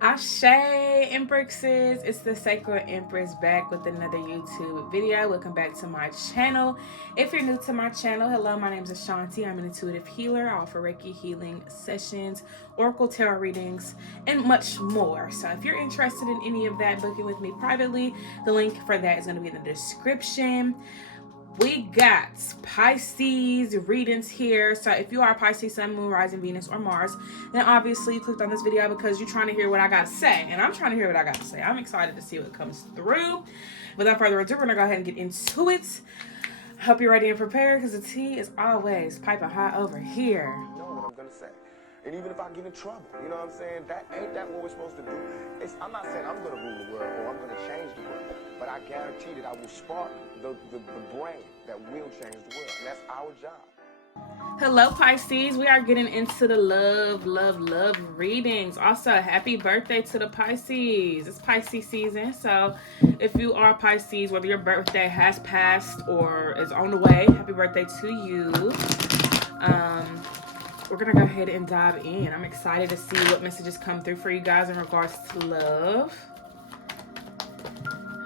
Ashe Empresses, it's the Sacred Empress back with another YouTube video. Welcome back to my channel. If you're new to my channel, hello, my name is Ashanti. I'm an intuitive healer. I offer Reiki healing sessions, Oracle tarot readings, and much more. So if you're interested in any of that, booking with me privately, the link for that is going to be in the description. We got Pisces readings here. So if you are Pisces, Sun, Moon, Rising, Venus, or Mars, then obviously you clicked on this video because you're trying to hear what I got to say. And I'm trying to hear what I got to say. I'm excited to see what comes through. Without further ado, we're going to go ahead and get into it. Hope you're ready and prepared because the tea is always piping hot over here. Know what I'm going to say. And even if I get in trouble, you know what I'm saying? Ain't that what we're supposed to do? I'm not saying I'm going to rule the world or I'm going to change the world, but I guarantee that I will spark the brain that will change the world. And that's our job. Hello, Pisces. We are getting into the love readings. Also, happy birthday to the Pisces. It's Pisces season. So if you are Pisces, whether your birthday has passed or is on the way, happy birthday to you. We're going to go ahead and dive in. I'm excited to see what messages come through for you guys in regards to love.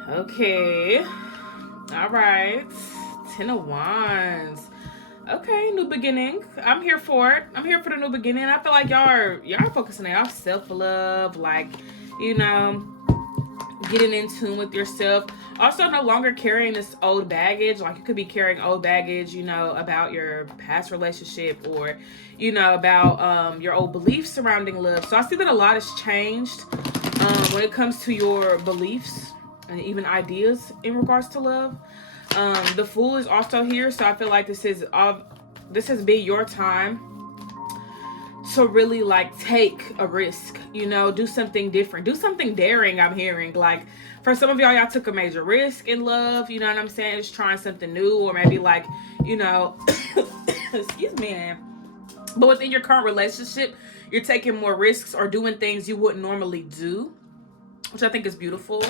Okay. All right. 10 of Wands. Okay, new beginning. I'm here for it. I'm here for the new beginning. I feel like y'all are focusing on y'all self-love, like, you know, getting in tune with yourself. Also, no longer carrying this old baggage. Like, you could be carrying old baggage, you know, about your past relationship or, you know, about your old beliefs surrounding love. So I see that a lot has changed when it comes to your beliefs and even ideas in regards to love. The Fool is also here, so I feel like this has been your time to really like take a risk, you know, do something different, do something daring. I'm hearing like for some of y'all took a major risk in love, you know what I'm saying, just trying something new, or maybe like, you know, excuse me, but within your current relationship you're taking more risks or doing things you wouldn't normally do, which I think is beautiful.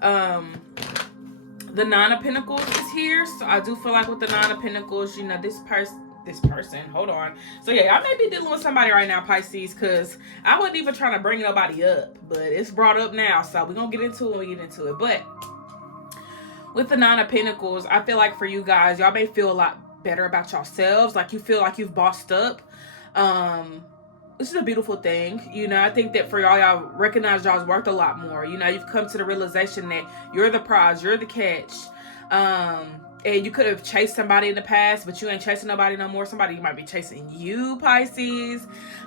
The Nine of Pentacles is here, so I do feel like with the Nine of Pentacles, you know, this person, hold on. So yeah, I may be dealing with somebody right now, Pisces, because I wasn't even trying to bring nobody up, but it's brought up now, so we're gonna get into it when we get into it. But with the Nine of Pentacles, I feel like for you guys, y'all may feel a lot better about yourselves, like you feel like you've bossed up. This is a beautiful thing, you know. I think that for y'all recognize y'all's worth a lot more. You know, you've come to the realization that you're the prize, you're the catch. And you could have chased somebody in the past, but you ain't chasing nobody no more. Somebody might be chasing you, Pisces.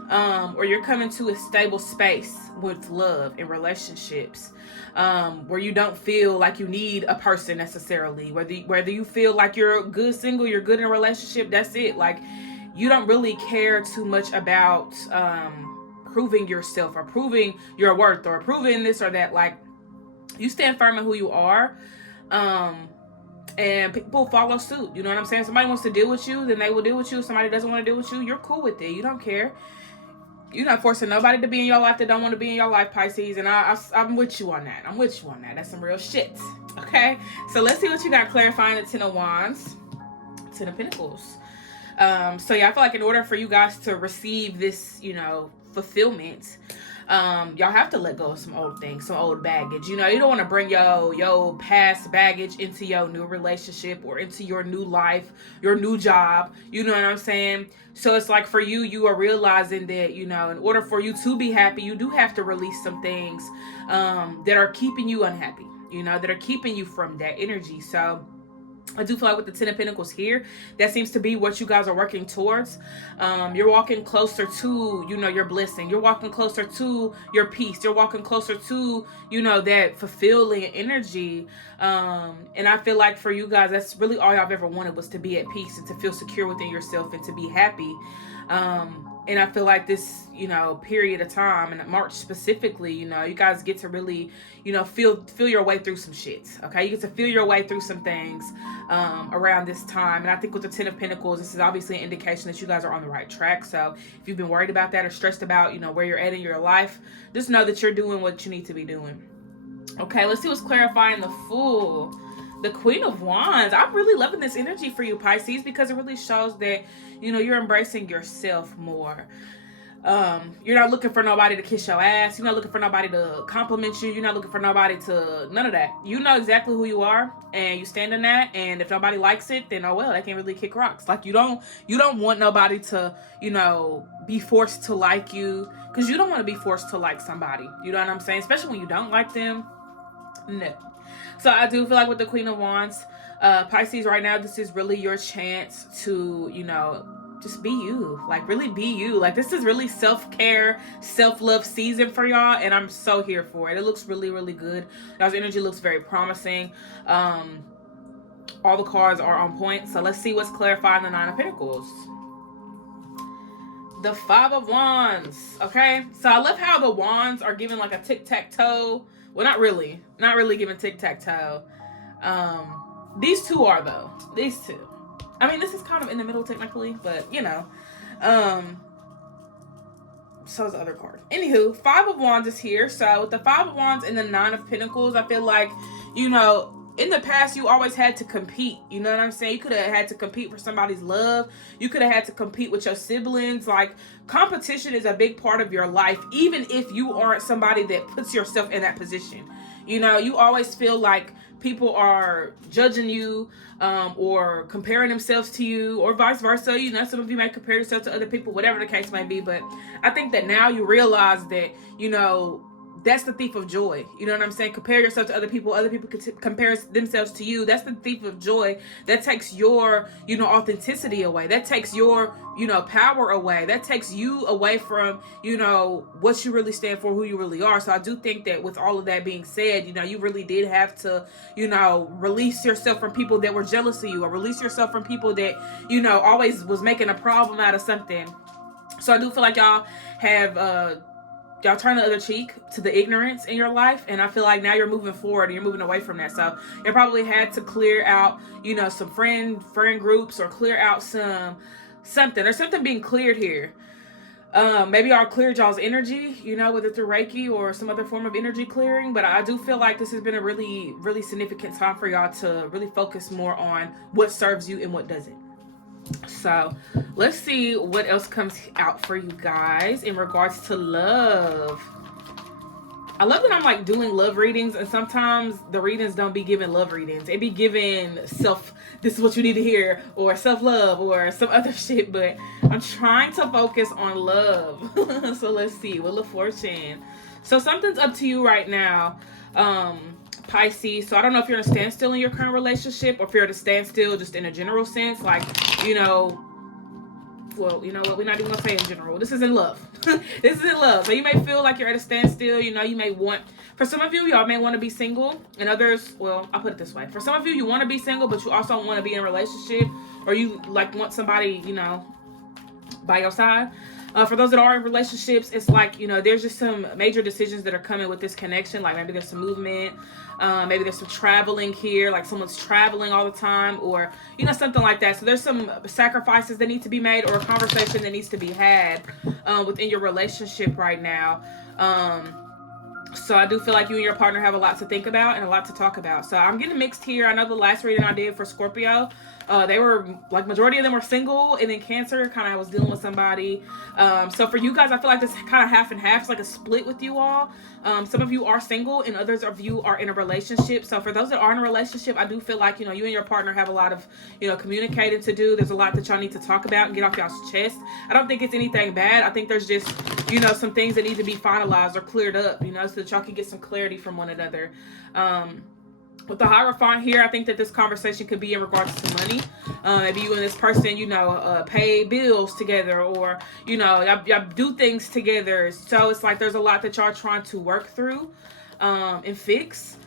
Or you're coming to a stable space with love and relationships, where you don't feel like you need a person necessarily. Whether you feel like you're good single, you're good in a relationship, that's it. Like, you don't really care too much about proving yourself or proving your worth or proving this or that. Like, you stand firm in who you are, and people follow suit. You know what I'm saying? Somebody wants to deal with you, then they will deal with you. If somebody doesn't want to deal with you, you're cool with it. You don't care. You're not forcing nobody to be in your life that don't want to be in your life, Pisces. And I'm with you on that. I'm with you on that. That's some real shit. Okay? So let's see what you got clarifying the Ten of Wands, Ten of Pentacles. So yeah, I feel like in order for you guys to receive this, you know, fulfillment, y'all have to let go of some old things, some old baggage. You know, you don't want to bring your past baggage into your new relationship or into your new life, your new job. You know what I'm saying? So it's like for you, you are realizing that, you know, in order for you to be happy, you do have to release some things that are keeping you unhappy, you know, that are keeping you from that energy. So I do feel like with the Ten of Pentacles here, that seems to be what you guys are working towards. You're walking closer to, you know, your blessing. You're walking closer to your peace. You're walking closer to, you know, that fulfilling energy. And I feel like for you guys, that's really all y'all ever wanted, was to be at peace and to feel secure within yourself and to be happy. And I feel like this, you know, period of time, and March specifically, you know, you guys get to really, you know, feel your way through some shit. Okay, you get to feel your way through some things around this time. And I think with the Ten of Pentacles, this is obviously an indication that you guys are on the right track. So if you've been worried about that or stressed about, you know, where you're at in your life, just know that you're doing what you need to be doing. Okay, let's see what's clarifying the Fool. The Queen of Wands. I'm really loving this energy for you, Pisces, because it really shows that, you know, you're embracing yourself more. You're not looking for nobody to kiss your ass. You're not looking for nobody to compliment you. You're not looking for nobody to none of that. You know exactly who you are, and you stand in that. And if nobody likes it, then oh well, they can't really kick rocks. Like you don't want nobody to be forced to like you, because you don't want to be forced to like somebody. You know what I'm saying? Especially when you don't like them. No. So I do feel like with the Queen of Wands, Pisces, right now, this is really your chance to just be you. Like really be you. Like this is really self-care, self-love season for y'all, and I'm so here for it. It looks really, really good. Y'all's energy looks very promising. All the cards are on point. So let's see what's clarifying the Nine of Pentacles. The Five of Wands. Okay, so I love how the wands are giving like a tic-tac-toe. Well, not really giving tic-tac-toe. These two are though. These two. I mean, this is kind of in the middle technically, but so is the other card. Anywho, Five of Wands is here. So with the Five of Wands and the Nine of Pentacles, I feel like, in the past, you always had to compete. You know what I'm saying? You could have had to compete for somebody's love. You could have had to compete with your siblings. Like, competition is a big part of your life, even if you aren't somebody that puts yourself in that position. You always feel like people are judging you or comparing themselves to you, or vice versa. Some of you may compare yourself to other people, whatever the case may be. But I think that now you realize that, that's the thief of joy. You know what I'm saying? Compare yourself to other people. Other people compare themselves to you. That's the thief of joy. That takes your, authenticity away. That takes your, power away. That takes you away from, what you really stand for, who you really are. So I do think that with all of that being said, you really did have to, release yourself from people that were jealous of you, or release yourself from people that, always was making a problem out of something. So I do feel like y'all have, y'all turn the other cheek to the ignorance in your life, and I feel like now you're moving forward and you're moving away from that. So you probably had to clear out, some friend groups, or clear out something. There's something being cleared here. Maybe y'all cleared y'all's energy, whether through Reiki or some other form of energy clearing. But I do feel like this has been a really, really significant time for y'all to really focus more on what serves you and what doesn't. So let's see what else comes out for you guys in regards to love. I love that I'm like doing love readings, and sometimes the readings don't be giving love readings. It be giving this is what you need to hear, or self-love, or some other shit. But I'm trying to focus on love. So let's see. Wheel of Fortune. So something's up to you right now. Pisces. So I don't know if you're in a standstill in your current relationship, or if you're at a standstill just in a general sense, like, well, you know what, we're not even gonna say in general. This is in love. This is in love. So you may feel like you're at a standstill. You may want, for some of you, y'all may want to be single, and others, well, I'll put it this way. For some of you want to be single, but you also want to be in a relationship, or you like want somebody, by your side. For those that are in relationships, it's like, there's just some major decisions that are coming with this connection. Like maybe there's some movement, maybe there's some traveling here, like someone's traveling all the time, or, something like that. So there's some sacrifices that need to be made, or a conversation that needs to be had within your relationship right now. So I do feel like you and your partner have a lot to think about and a lot to talk about. So I'm getting mixed here. I know the last reading I did for Scorpio, they were like, majority of them were single, and then Cancer kind of was dealing with somebody. So for you guys, I feel like this kind of half and half. It's like a split with you all. Some of you are single, and others of you are in a relationship. So for those that are in a relationship, I do feel like, you and your partner have a lot of, communicating to do. There's a lot that y'all need to talk about and get off y'all's chest. I don't think it's anything bad. I think there's just, some things that need to be finalized or cleared up, so that y'all can get some clarity from one another. With the Hierophant here, I think that this conversation could be in regards to money. Maybe you and this person, pay bills together, or, y'all do things together. So it's like there's a lot that y'all trying to work through and fix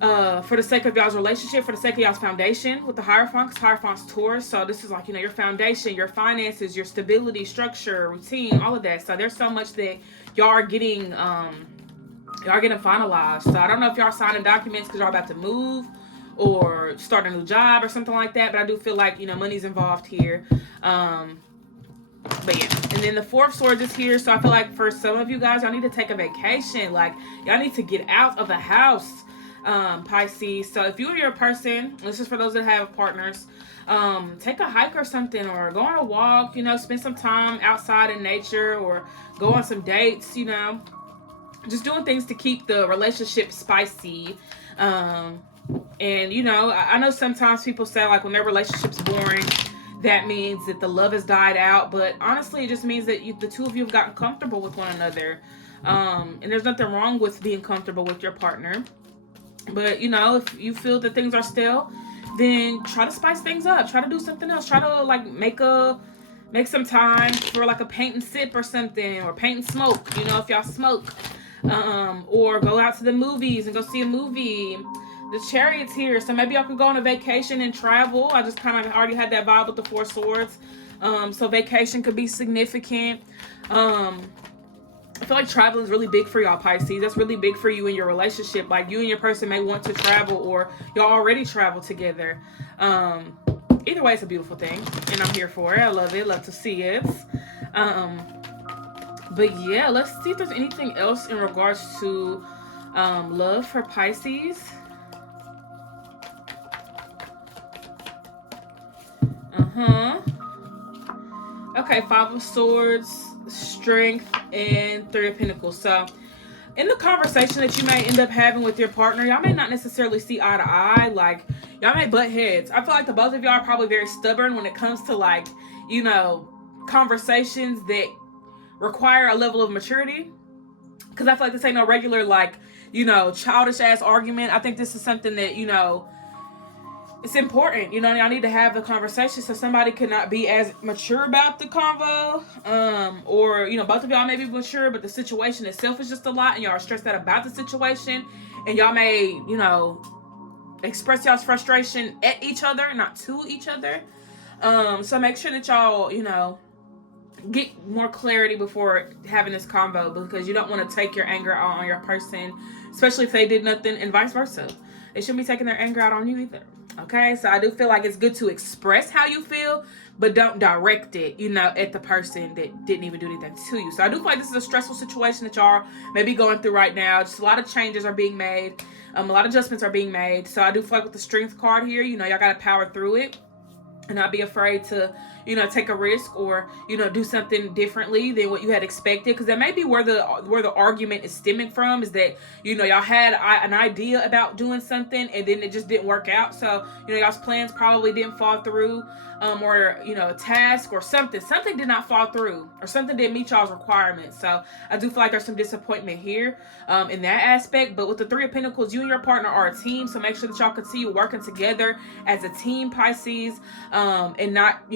for the sake of y'all's relationship, for the sake of y'all's foundation with the Hierophant, because Hierophant's Taurus. So this is like, your foundation, your finances, your stability, structure, routine, all of that. So there's so much that y'all are getting finalized. So I don't know if y'all signing documents because y'all about to move or start a new job or something like that, but I do feel like, money's involved here. But yeah, and then the Four of Swords is here. So I feel like for some of you guys, y'all need to take a vacation. Like, y'all need to get out of the house. Pisces. So if you and your person, this is for those that have partners, take a hike or something, or go on a walk, spend some time outside in nature, or go on some dates, just doing things to keep the relationship spicy. And I know sometimes people say, like, when their relationship's boring, that means that the love has died out, but honestly, it just means that the two of you have gotten comfortable with one another. And there's nothing wrong with being comfortable with your partner. But, if you feel that things are stale, then try to spice things up. Try to do something else. Try to, like, make some time for, like, a paint and sip or something, or paint and smoke, if y'all smoke. Or go out to the movies and go see a movie. The Chariot's here, so maybe y'all could go on a vacation and travel. I just kind of already had that vibe with the Four Swords. So vacation could be significant. I feel like traveling is really big for y'all, Pisces. That's really big for you in your relationship. Like, you and your person may want to travel, or y'all already travel together. Either way, it's a beautiful thing, and I'm here for it. I love it. Love to see it. But yeah, let's see if there's anything else in regards to love for Pisces. Okay, Five of Swords, Strength, and Three of Pentacles. So, in the conversation that you may end up having with your partner, y'all may not necessarily see eye to eye. Like, y'all may butt heads. I feel like the both of y'all are probably very stubborn when it comes to, like, conversations that require a level of maturity. Because I feel like this ain't no regular, like, childish ass argument. I think this is something that, it's important. Y'all need to have the conversation, so somebody could not be as mature about the convo. Or, both of y'all may be mature, but the situation itself is just a lot, and y'all are stressed out about the situation. And y'all may, express y'all's frustration at each other, not to each other. So make sure that y'all, get more clarity before having this convo, because you don't want to take your anger out on your person, especially if they did nothing, and vice versa. They shouldn't be taking their anger out on you either. Okay, so I do feel like it's good to express how you feel, but don't direct it, at the person that didn't even do anything to you. So I do feel like this is a stressful situation that y'all may be going through right now. Just a lot of changes are being made. A lot of adjustments are being made. So I do feel like with the Strength card here, y'all got to power through it and not be afraid to, take a risk, or, do something differently than what you had expected. Because that may be where the argument is stemming from, is that, y'all had an idea about doing something, and then it just didn't work out. So, y'all's plans probably didn't fall through, or, a task or something did not fall through, or something didn't meet y'all's requirements. So I do feel like there's some disappointment here, in that aspect. But with the Three of Pentacles, you and your partner are a team. So make sure that y'all continue working together as a team, Pisces, and not,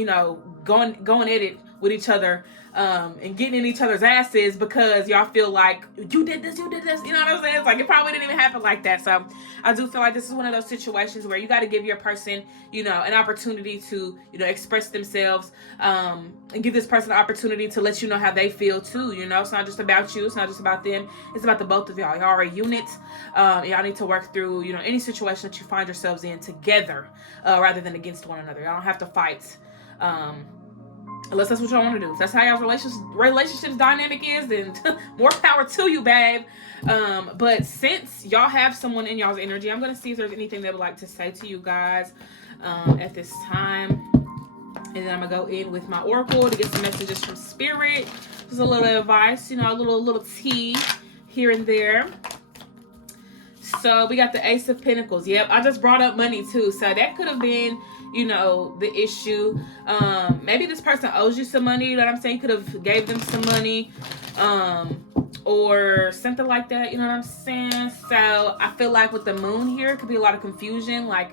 going at it with each other, and getting in each other's asses because y'all feel like you did this, you know what I'm saying? It's like, it probably didn't even happen like that. So I do feel like this is one of those situations where you got to give your person, an opportunity to, express themselves, and give this person an opportunity to let you know how they feel too. It's not just about you, it's not just about them, it's about the both of y'all. Y'all are a unit. Y'all need to work through, any situation that you find yourselves in together, rather than against one another. Y'all don't have to fight, unless that's what y'all want to do. If that's how y'all's relationships dynamic is, then more power to you, babe. But since y'all have someone in y'all's energy, I'm going to see if there's anything they would like to say to you guys at this time. And then I'm going to go in with my oracle to get some messages from Spirit. Just a little advice, a little tea here and there. So we got the Ace of Pentacles. Yep, I just brought up money too. So that could have been, the issue. Maybe this person owes you some money. You know what I'm saying? You could have gave them some money, or something like that. You know what I'm saying? So I feel like with the moon here, it could be a lot of confusion. Like,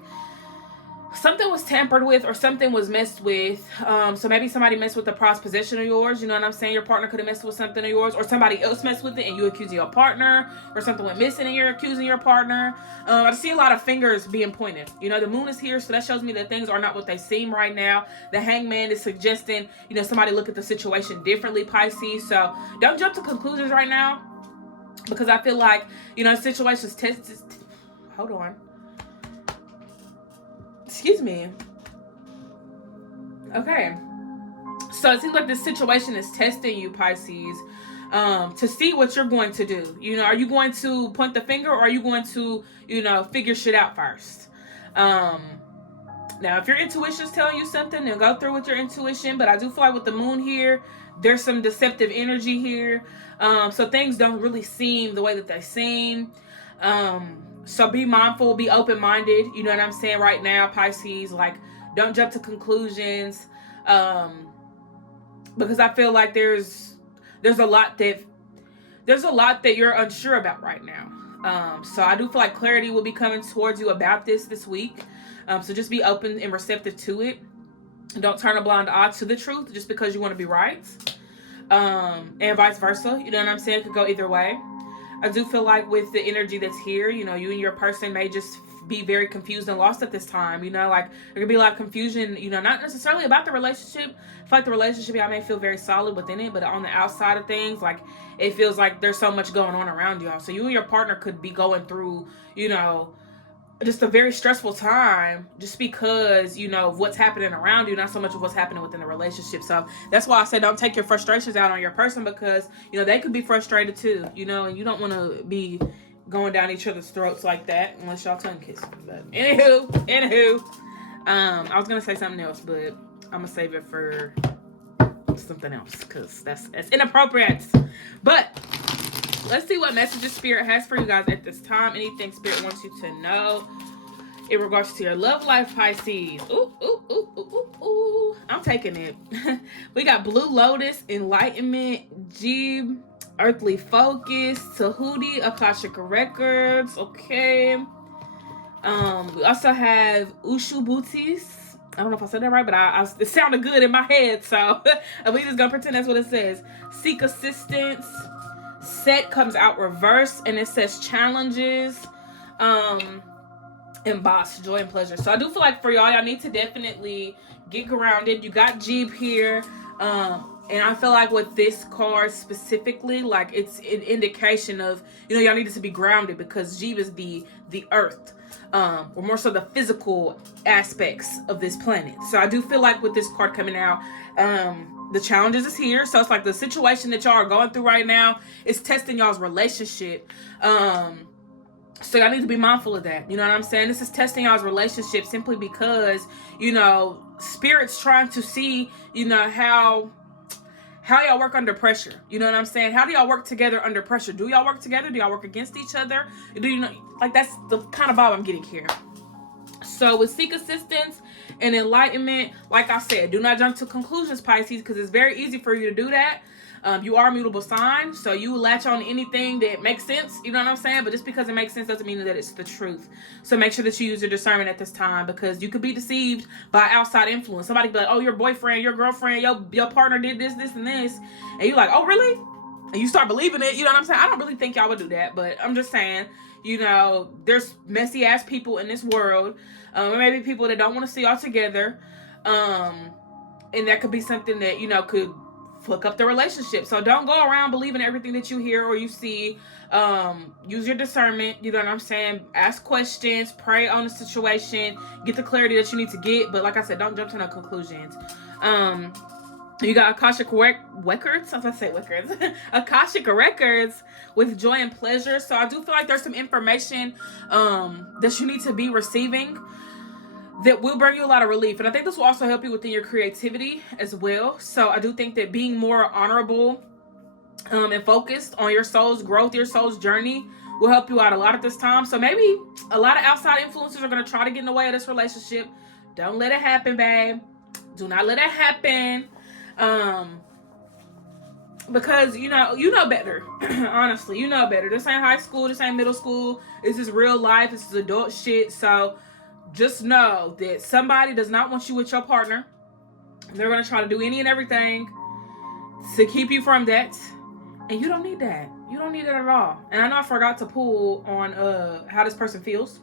something was tampered with, or something was messed with. So maybe somebody messed with the prized possession of yours. You know what I'm saying? Your partner could have messed with something of yours, or somebody else messed with it and you accusing your partner, or something went missing and you're accusing your partner. I see a lot of fingers being pointed. The moon is here, so that shows me that things are not what they seem right now. The Hangman is suggesting, somebody look at the situation differently, Pisces. So don't jump to conclusions right now, because I feel like, situations tested. Hold on. Excuse me. Okay. So it seems like this situation is testing you, Pisces. to see what you're going to do. You know, are you going to point the finger, or are you going to, you know, figure shit out first? Now, if your intuition's telling you something, then go through with your intuition. But I do feel like with the moon here, there's some deceptive energy here. So things don't really seem the way that they seem. So be mindful, be open-minded. You know what I'm saying right now, Pisces? Like, don't jump to conclusions. Because I feel like there's a lot that you're unsure about right now. So I do feel like clarity will be coming towards you about this week. So just be open and receptive to it. Don't turn a blind eye to the truth just because you want to be right. And vice versa. You know what I'm saying? It could go either way. I do feel like with the energy that's here, you know, you and your person may just be very confused and lost at this time. You know, like there could be a lot of confusion, you know, not necessarily about the relationship. I feel like the relationship, y'all may feel very solid within it, but on the outside of things, like it feels like there's so much going on around y'all. So you and your partner could be going through, you know, just a very stressful time just because, you know, of what's happening around you, not so much of what's happening within the relationship. So that's why I say don't take your frustrations out on your person, because, you know, they could be frustrated too, you know, and you don't want to be going down each other's throats like that unless y'all tongue kissing. But anywho, I was going to say something else, but I'm going to save it for something else because that's inappropriate. But let's see what messages Spirit has for you guys at this time. Anything Spirit wants you to know in regards to your love life, Pisces. Ooh. I'm taking it. We got Blue Lotus, Enlightenment, Jeeb, Earthly Focus, Tahuti, Akashic Records. Okay. We also have Ushubutis. I don't know if I said that right, but it sounded good in my head, so we just gonna pretend that's what it says. Seek assistance. Set comes out reverse, and it says challenges, and boss, joy and pleasure. So I do feel like for y'all need to definitely get grounded. You got Jeeb here, and I feel like with this card specifically, like it's an indication of, you know, y'all needed to be grounded because Jeeb is the earth, or more so the physical aspects of this planet. So I do feel like with this card coming out, the challenges is here. So it's like the situation that y'all are going through right now is testing y'all's relationship. So y'all need to be mindful of that. You know what I'm saying? This is testing y'all's relationship simply because, you know, Spirit's trying to see, you know, how y'all work under pressure. You know what I'm saying? How do y'all work together under pressure? Do y'all work together? Do y'all work against each other? Do you know, like that's the kind of vibe I'm getting here. So with Seek Assistance and Enlightenment, like I said, do not jump to conclusions, Pisces, because it's very easy for you to do that. You are a mutable sign, so you latch on to anything that makes sense, you know what I'm saying? But just because it makes sense doesn't mean that it's the truth. So make sure that you use your discernment at this time, because you could be deceived by outside influence. Somebody be like, oh, your boyfriend, your girlfriend, your partner did this, and this. And you're like, oh, really? And you start believing it, you know what I'm saying? I don't really think y'all would do that, but I'm just saying, you know, there's messy ass people in this world, or maybe people that don't want to see y'all together, and that could be something that, you know, could fuck up the relationship. So don't go around believing everything that you hear or you see. Use your discernment, you know what I'm saying? Ask questions, pray on the situation, get the clarity that you need to get, but like I said, don't jump to no conclusions. You got Akashic Records. I was gonna say records. Akashic Records with joy and pleasure. So I do feel like there's some information that you need to be receiving that will bring you a lot of relief. And I think this will also help you within your creativity as well. So I do think that being more honorable and focused on your soul's growth, your soul's journey will help you out a lot at this time. So maybe a lot of outside influences are going to try to get in the way of this relationship. Don't let it happen, babe. Do not let it happen. Because you know better. Honestly, you know better. This ain't high school, this ain't middle school. This is real life. This is adult shit. So just know that somebody does not want you with your partner. They're going to try to do any and everything to keep you from that. And you don't need that. You don't need it at all. And I know I forgot to pull on how this person feels.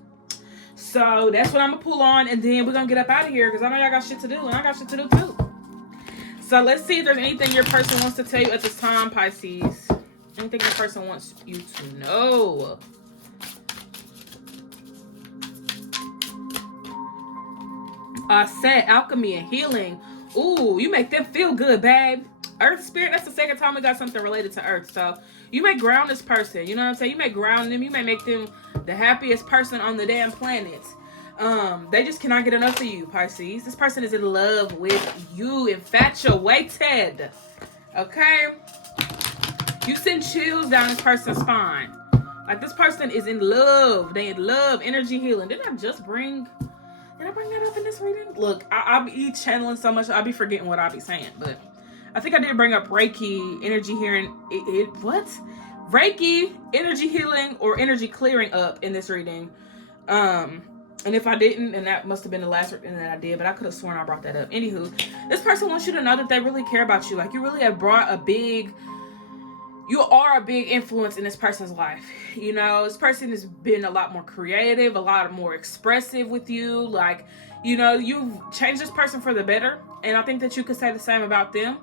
So that's what I'm going to pull on. And then we're going to get up out of here because I know y'all got shit to do. And I got shit to do too. So let's see if there's anything your person wants to tell you at this time, Pisces. Anything your person wants you to know. Set, alchemy, and healing. Ooh, you make them feel good, babe. Earth spirit, that's the second time we got something related to Earth. So you may ground this person. You know what I'm saying? You may ground them. You may make them the happiest person on the damn planet. They just cannot get enough of you, Pisces. This person is in love with you, infatuated. Okay? You send chills down this person's spine. Like, this person is in love. They in love. Energy healing. Did I bring that up in this reading? Look, I'll be channeling so much, I'll be forgetting what I'll be saying. But I think I did bring up Reiki, energy healing. What? Reiki, energy healing, or energy clearing up in this reading. And if I didn't, then that must have been the last reading that I did, but I could have sworn I brought that up. Anywho, this person wants you to know that they really care about you. Like, you really have brought you are a big influence in this person's life. You know, this person has been a lot more creative, a lot more expressive with you. Like, you know, you've changed this person for the better. And I think that you could say the same about them.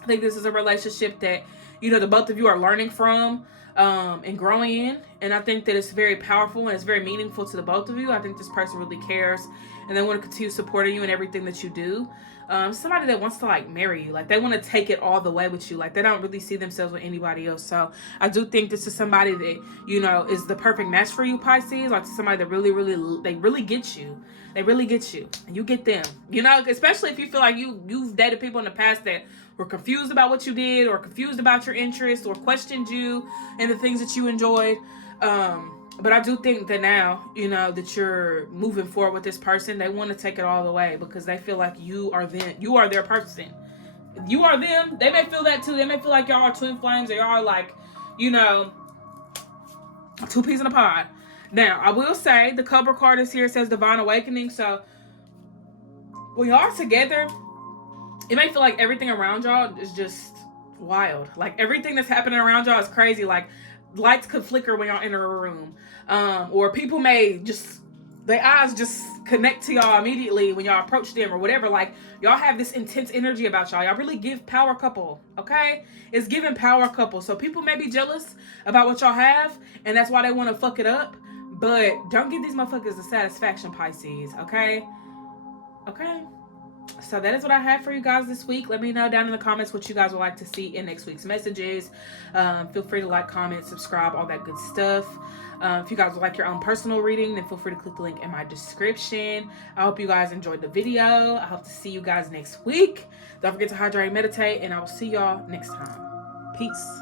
I think this is a relationship that, you know, the both of you are learning from and growing in. And I think that it's very powerful and it's very meaningful to the both of you. I think this person really cares and they want to continue supporting you in everything that you do. Somebody that wants to, like, marry you. Like, they want to take it all the way with you. Like, they don't really see themselves with anybody else. So I do think this is somebody that, you know, is the perfect match for you, Pisces. Like, somebody that really get you. They really get you. And you get them. You know, especially if you feel like you've dated people in the past that were confused about what you did, or confused about your interests, or questioned you and the things that you enjoyed. But I do think that now, you know, that you're moving forward with this person, they want to take it all the way because they feel like you are them. You are their person. You are them. They may feel that too. They may feel like y'all are twin flames, or y'all are, like, you know, two peas in a pod. Now, I will say the Cobra card is here. It says Divine Awakening. So when y'all are together, it may feel like everything around y'all is just wild. Like, everything that's happening around y'all is crazy. Like, lights could flicker when y'all enter a room. Or people may just, their eyes just connect to y'all immediately when y'all approach them or whatever. Like, y'all have this intense energy about y'all. Y'all really give power couple, okay? It's giving power couple. So people may be jealous about what y'all have, and that's why they want to fuck it up. But don't give these motherfuckers the satisfaction, Pisces, okay? Okay? So that is what I have for you guys this week. Let me know down in the comments what you guys would like to see in next week's messages. Feel free to like, comment, subscribe, all that good stuff. If you guys would like your own personal reading, then feel free to click the link in my description. I hope you guys enjoyed the video. I hope to see you guys next week. Don't forget to hydrate and meditate, and I will see y'all next time. Peace.